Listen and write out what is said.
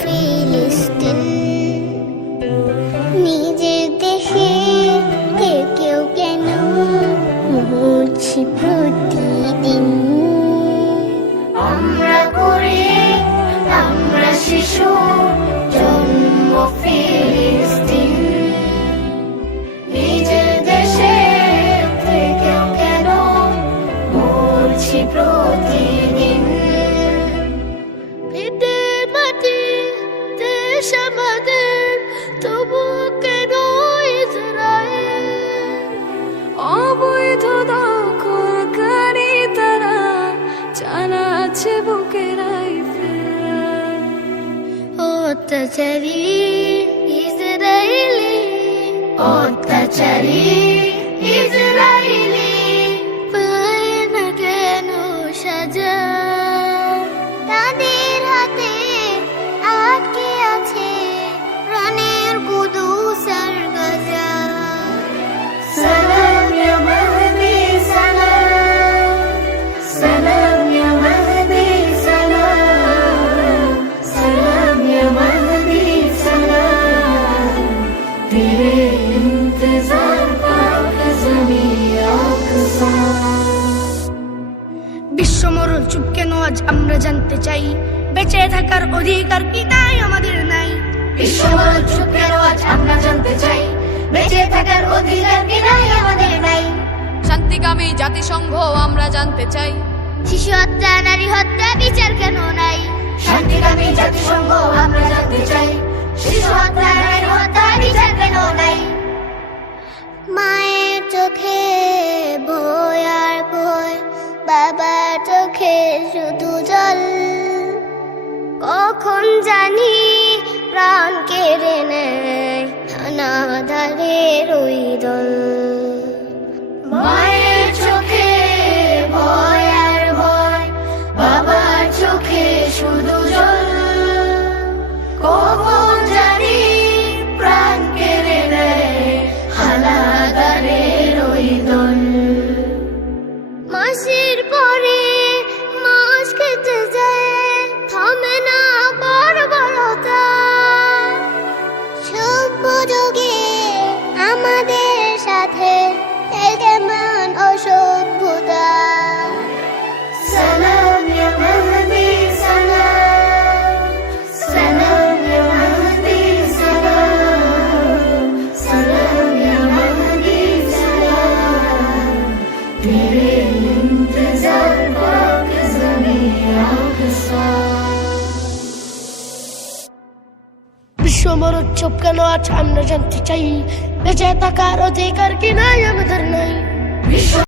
ফিলিস্তিন। নিজের দেশে কেউ কেন মরছি প্রতিদিন। আমরা শিশু জন্ম ফিলিস্তিন। নিজের দেশে কেউ কেন মরছি প্রতিদিন। ভিটে মাটি দেশ আমাদের, তবু কেন ইসরায়েল? অবৈধ দখলকারী তারা, চালাচ্ছে বুকে রাইফেল। অত্যাচারী ইসরায়েলি, অত্যাচারী ইসরায়েলি পায় না কেন সাজা? তাদের হাতে আটকে আছে প্রাণের কুদুস আর গাজা। সালাম ইয়া মাহদি সালাম, সালাম ইয়া মাহদি সালাম, সালাম ইয়া মাহদি সালাম। তেরে ইন্তজার পাক জমি আকসা। বিশ্ব মরল চুপ কেন আজ আমরা জানতে চাই, বেঁচে থাকার অধিকার কি নাই আমাদের নাই? বিশ্ব মরল চুপ কেন আজ আমরা জানতে চাই, বেঁচে থাকার অধিকার কি নাই আমাদের নাই? শান্তিকামী জাতিসংঘ আমরা জানতে চাই, শিশু হত্যা নারী হত্যা বিচার কেন নাই? শান্তিকামী জাতিসংঘ আমরা জানতে চাই, শিশু হত্যা নারী হত্যা বিচার কেন নাই? মায়ের চোখে ভয় আর ভয়, বাবার চোখে শুধু জল। কখন জানি প্রাণ কেড়ে নেয় অনাধারের ওই দল। মায়ের চোখে ভয় আর ভয়, বাবার চোখে শুধু জল। কখন জানি প্রাণ কেড়ে নেয় হানাদারের ওই দল। মাসের পরে মাস কেটে যায়, থামে না বর্বরতা। সভ্য যুগে আমাদের সাথে কেমন অসভ্যতা। সালাম ইয়া মাহদি সালাম, সালাম ইয়া মাহদি সালাম, সালাম ইয়া মাহদি সালাম। তেরে ইন্তজার পাক জমি আকসা। বিশ্ব মরল চুপ কেন আজ আমরা জানতে চাই, বেঁচে থাকার অধিকার কি নাই আমাদের নাই? বিশ্ব